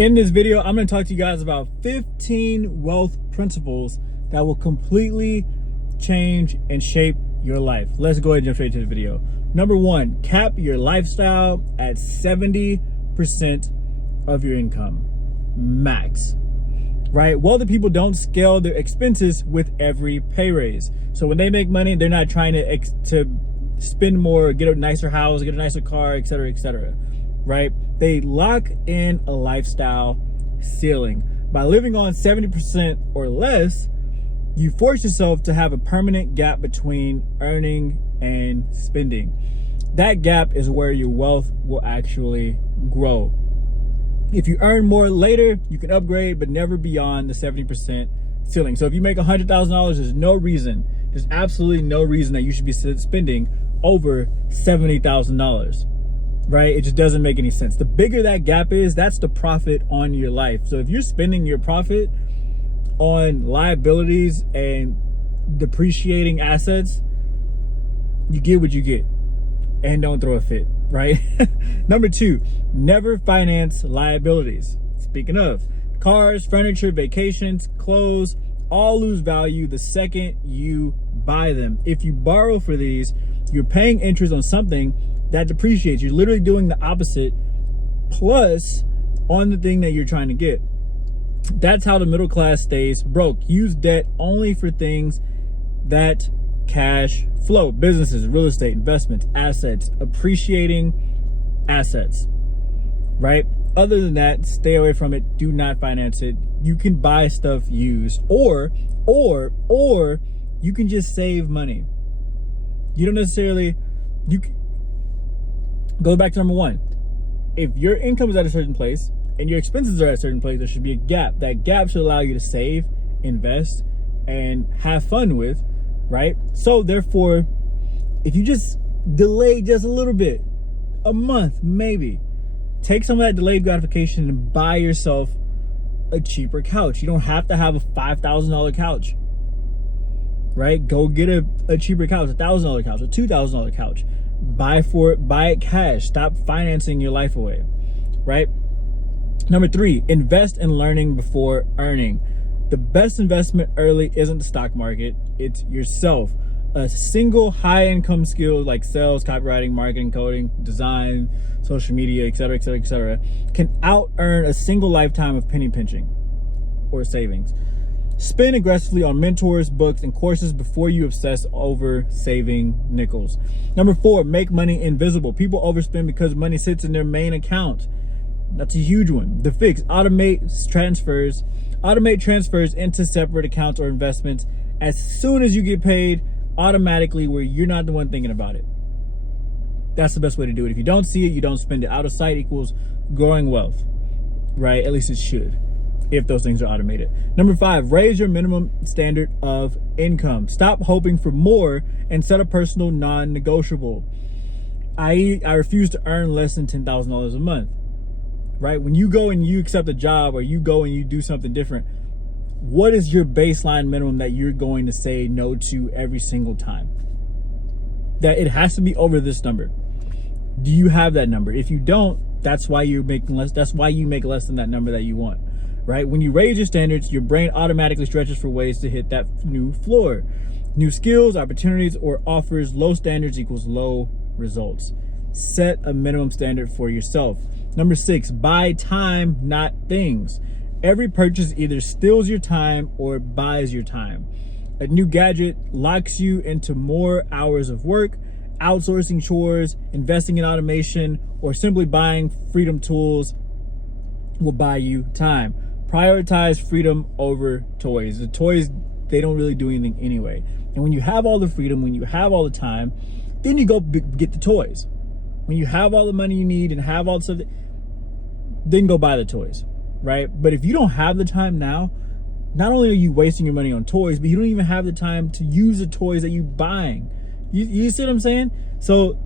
In this video, I'm going to talk to you guys about 15 wealth principles that will completely change and shape your life. Let's go ahead and jump straight to the video. Number one, cap your lifestyle at 70% of your income, max. Right? Wealthy people don't scale their expenses with every pay raise. So when they make money, they're not trying to spend more, get a nicer house, get a nicer car, etc., etc. Right? They lock in a lifestyle ceiling. By living on 70% or less, you force yourself to have a permanent gap between earning and spending. That gap is where your wealth will actually grow. If you earn more later, you can upgrade, but never beyond the 70% ceiling. So if you make $100,000, there's absolutely no reason that you should be spending over $70,000. Right? It just doesn't make any sense. The bigger that gap is, that's the profit on your life. So if you're spending your profit on liabilities and depreciating assets, you get what you get, and don't throw a fit, right? Number two, never finance liabilities. Speaking of, cars, furniture, vacations, clothes, all lose value the second you buy them. If you borrow for these, you're paying interest on something that depreciates. You're literally doing the opposite plus on the thing that you're trying to get. That's how the middle class stays broke. Use debt only for things that cash flow. Businesses, real estate, investments, assets, appreciating assets, right? Other than that, stay away from it. Do not finance it. You can buy stuff used, or you can just save money. You don't necessarily, go back to number one. If your income is at a certain place and your expenses are at a certain place, there should be a gap. That gap should allow you to save, invest, and have fun with, right? So therefore, if you just delay just a little bit, a month maybe, take some of that delayed gratification and buy yourself a cheaper couch. You don't have to have a $5,000 couch, right? Go get a cheaper couch, $1,000 couch, a $2,000 couch. Buy it cash. Stop financing your life away, right? Number three, invest in learning before earning. The best investment early isn't the stock market, it's yourself. A single high income skill like sales, copywriting, marketing, coding, design, social media, etc., can out earn a single lifetime of penny pinching or savings. Spend aggressively on mentors, books, and courses before you obsess over saving nickels. Number four, make money invisible. People overspend because money sits in their main account. That's a huge one. The fix, automate transfers into separate accounts or investments as soon as you get paid automatically, where you're not the one thinking about it. That's the best way to do it. If you don't see it, you don't spend it. Out of sight equals growing wealth, right? At least it should, if those things are automated. Number five, raise your minimum standard of income. Stop hoping for more and set a personal non-negotiable. I refuse to earn less than $10,000 a month, right? When you go and you accept a job or you go and you do something different, what is your baseline minimum that you're going to say no to every single time? That it has to be over this number. Do you have that number? If you don't, that's why you're making less. That's why you make less than that number that you want. Right? When you raise your standards, your brain automatically stretches for ways to hit that new floor. New skills, opportunities, or offers. Low standards equals low results. Set a minimum standard for yourself. Number six, buy time, not things. Every purchase either steals your time or buys your time. A new gadget locks you into more hours of work. Outsourcing chores, investing in automation, or simply buying freedom tools will buy you time. Prioritize freedom over toys. The toys, they don't really do anything anyway. And when you have all the freedom, when you have all the time, then you go get the toys. When you have all the money you need and have all the stuff, then go buy the toys, right? But if you don't have the time now, not only are you wasting your money on toys, but you don't even have the time to use the toys that you're buying. You see what I'm saying? So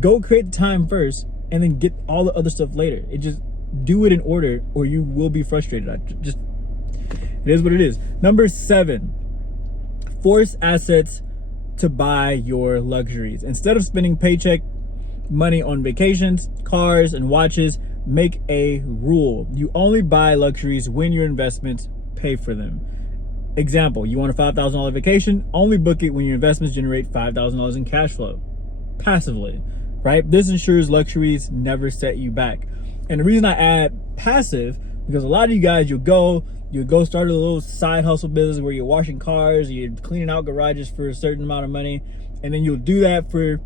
go create the time first and then get all the other stuff later. It just, do it in order or you will be frustrated. It is what it is. Number seven, force assets to buy your luxuries. Instead of spending paycheck money on vacations, cars, and watches, make a rule. You only buy luxuries when your investments pay for them. Example, you want a $5,000 vacation, only book it when your investments generate $5,000 in cash flow passively, right? This ensures luxuries never set you back. And the reason I add passive, because a lot of you guys, you'll go start a little side hustle business where you're washing cars, you're cleaning out garages for a certain amount of money, and then you'll do that for,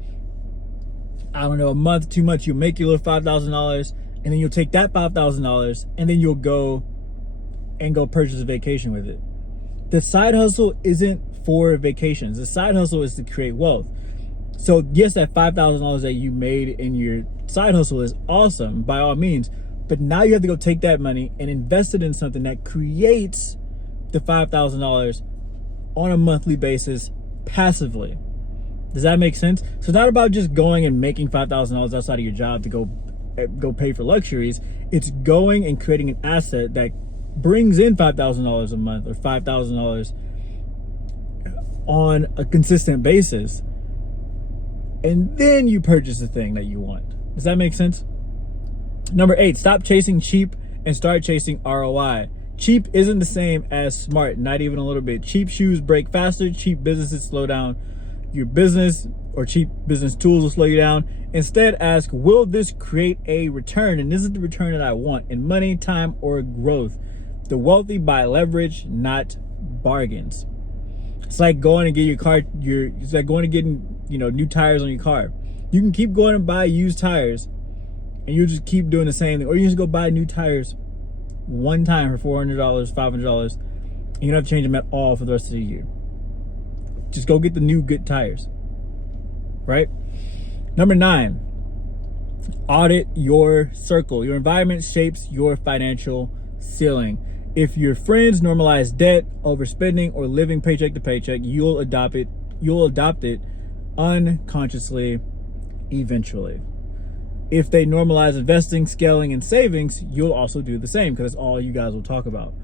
I don't know, a month, 2 months. You'll make your little $5,000, and then you'll take that $5,000, and then you'll go purchase a vacation with it. The side hustle isn't for vacations. The side hustle is to create wealth. So yes, that $5,000 that you made in your side hustle is awesome by all means, but now you have to go take that money and invest it in something that creates the $5,000 on a monthly basis passively. Does that make sense? So it's not about just going and making $5,000 outside of your job to go pay for luxuries. It's going and creating an asset that brings in $5,000 a month or $5,000 on a consistent basis. And then you purchase the thing that you want. Does that make sense? Number 8, stop chasing cheap and start chasing ROI. Cheap isn't the same as smart, not even a little bit. Cheap shoes break faster. Cheap businesses slow down your business, or cheap business tools will slow you down. Instead, ask, will this create a return? And this is the return that I want in money, time, or growth. The wealthy buy leverage, not bargains. It's like going to get your car, it's like going to get, new tires on your car. You can keep going and buy used tires and you just keep doing the same thing. Or you just go buy new tires one time for $400, $500, and you don't have to change them at all for the rest of the year. Just go get the new good tires, right? Number 9, audit your circle. Your environment shapes your financial ceiling. If your friends normalize debt, overspending, or living paycheck to paycheck, you'll adopt it unconsciously eventually. If they normalize investing, scaling, and savings, you'll also do the same, because that's all you guys will talk about.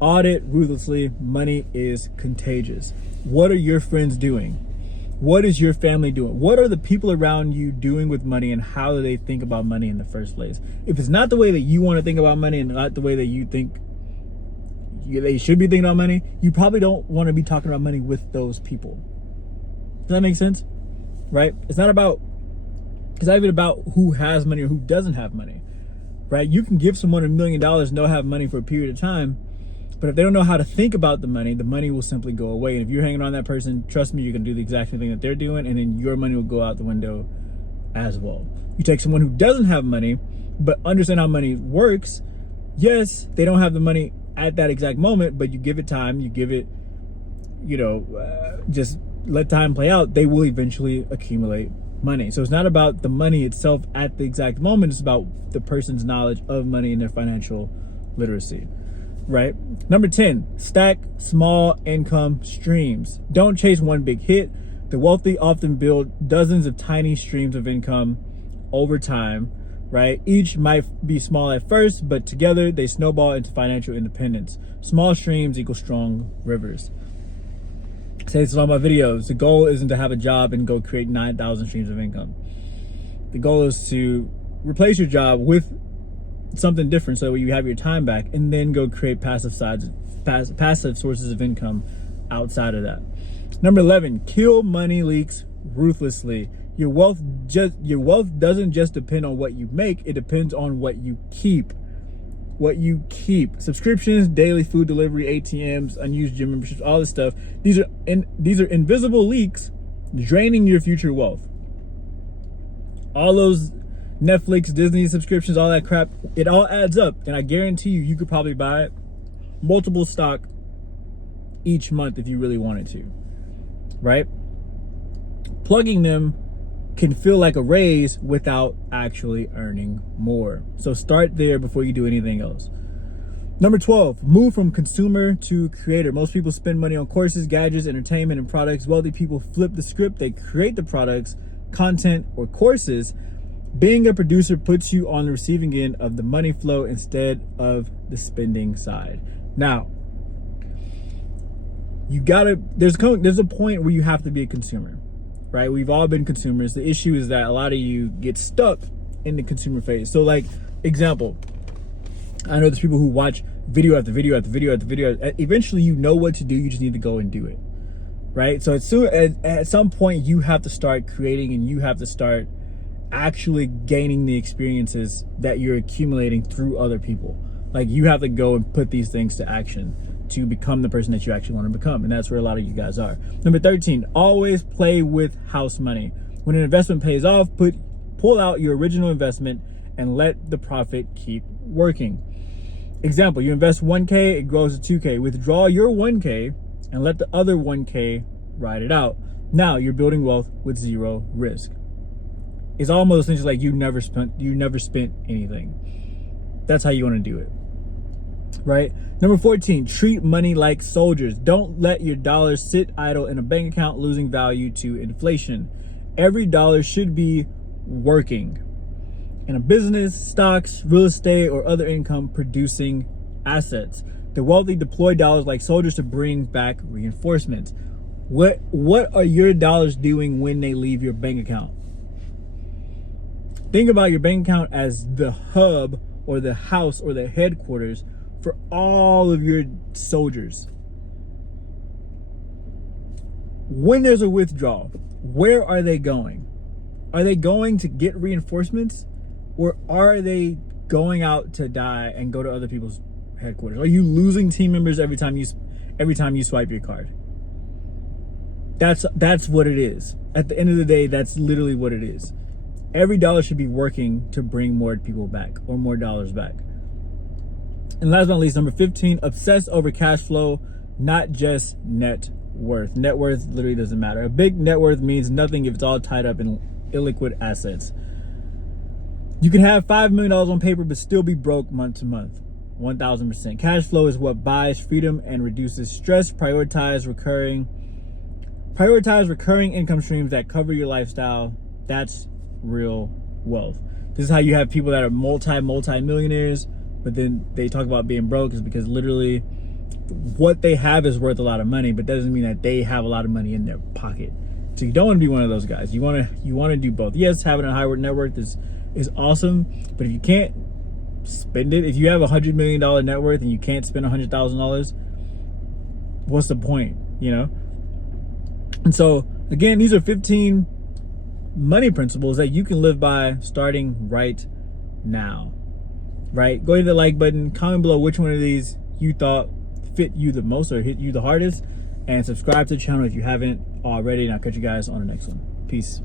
Audit ruthlessly. Money is contagious. What are your friends doing? What is your family doing? What are the people around you doing with money, and how do they think about money in the first place? If it's not the way that you want to think about money and not the way that you think they should be thinking about money, you probably don't want to be talking about money with those people. Does that make sense? Right? It's not even about who has money or who doesn't have money, right? You can give someone $1 million and they'll have money for a period of time, but if they don't know how to think about the money will simply go away. And if you're hanging on that person, trust me, you're going to do the exact same thing that they're doing, and then your money will go out the window as well. You take someone who doesn't have money, but understand how money works. Yes, they don't have the money at that exact moment, but you give it time, you give it, just let time play out, they will eventually accumulate money. So it's not about the money itself at the exact moment, it's about the person's knowledge of money and their financial literacy, right? Number 10, stack small income streams. Don't chase one big hit. The wealthy often build dozens of tiny streams of income over time, right? Each might be small at first, but together they snowball into financial independence. Small streams equal strong rivers. I say this in all my videos. The goal isn't to have a job and go create 9,000 streams of income. The goal is to replace your job with something different so you have your time back, and then go create passive sources of income outside of that. Number 11, kill money leaks ruthlessly. Your wealth doesn't just depend on what you make, it depends on what you keep. Subscriptions, daily food delivery, ATMs, unused gym memberships, all this stuff. These are invisible leaks draining your future wealth. All those Netflix, Disney subscriptions, all that crap, it all adds up. And I guarantee you could probably buy multiple stock each month if you really wanted to, right? Plugging them can feel like a raise without actually earning more. So start there before you do anything else. Number 12, move from consumer to creator. Most people spend money on courses, gadgets, entertainment, and products. Wealthy people flip the script. They create the products, content, or courses. Being a producer puts you on the receiving end of the money flow instead of the spending side. Now, there's a point where you have to be a consumer, right? We've all been consumers. The issue is that a lot of you get stuck in the consumer phase. So like Example, I know there's people who watch video after video after video after video. Eventually, you know what to do. You just need to go and do it, right? So at some point, you have to start creating, and you have to start actually gaining the experiences that you're accumulating through other people. Like, you have to go and put these things to action to become the person that you actually want to become. And that's where a lot of you guys are. Number 13, always play with house money. When an investment pays off, pull out your original investment and let the profit keep working. Example, you invest 1K, it grows to 2K. Withdraw your 1K and let the other 1K ride it out. Now you're building wealth with zero risk. It's almost essentially like you never spent anything. That's how you want to do it, right? Number 14, treat money like soldiers. Don't let your dollars sit idle in a bank account, losing value to inflation. Every dollar should be working in a business, stocks, real estate, or other income producing assets. The wealthy deploy dollars like soldiers to bring back reinforcements. What are your dollars doing when they leave your bank account? Think about your bank account as the hub or the house or the headquarters for all of your soldiers. When there's a withdrawal, where are they going? Are they going to get reinforcements, or are they going out to die and go to other people's headquarters? Are you losing team members every time you swipe your card? That's what it is. At the end of the day, that's literally what it is. Every dollar should be working to bring more people back or more dollars back. And last but not least, number 15, obsess over cash flow, not just net worth. Net worth literally doesn't matter. A big net worth means nothing if it's all tied up in illiquid assets. You can have $5 million on paper but still be broke month to month. 1000%. Cash flow is what buys freedom and reduces stress. Prioritize recurring income streams that cover your lifestyle. That's real wealth. This is how you have people that are multi-millionaires, but then they talk about being broke, is because literally what they have is worth a lot of money, but that doesn't mean that they have a lot of money in their pocket. So you don't want to be one of those guys. You want to do both. Yes, having a high net worth is awesome, but if you can't spend it, if you have $100 million net worth and you can't spend $100,000, what's the point, you know? And so again, these are 15 money principles that you can live by starting right now, right? Go to the like button, comment below which one of these you thought fit you the most or hit you the hardest, and subscribe to the channel if you haven't already, and I'll catch you guys on the next one. Peace.